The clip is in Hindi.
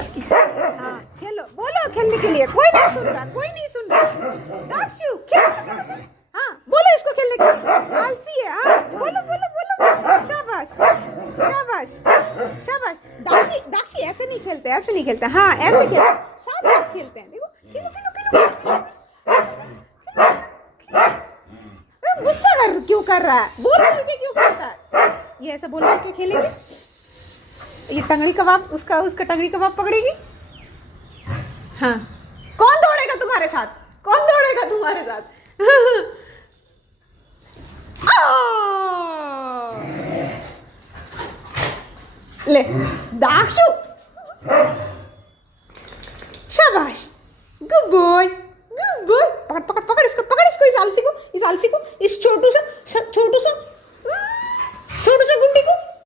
हाँ खेलो, बोलो खेलने के लिए। कोई नहीं सुन रहा, कोई नहीं सुन रहा। दाक्षु खेल। हाँ बोलो इसको खेलने के लिए। आलसी है। हाँ बोलो बोलो बोलो। शाबाश शाबाश शाबाश। दाक्षी दाक्षी ऐसे नहीं खेलते, ऐसे नहीं खेलते। हाँ ऐसे खेलते, साथ साथ खेलते हैं। देखो खेलो खेलो खेलो। गुस्सा कर क्यों कर रहा है? बोल बोल के क्यों करता है? ये ऐसा बोल के खेलेगी। ये टंगड़ी कबाब, उसका उसका टंगड़ी कबाब पकड़ेगी। हाँ कौन दौड़ेगा तुम्हारे साथ? कौन दौड़ेगा तुम्हारे साथ? ले दाक्षु, शाबाश, गुड बॉय गुड बॉय। पकड़ पकड़ पकड़ इसको, पकड़ इसको, इस आलसी को, इस आलसी को, इस छोटू सा गुंडी को।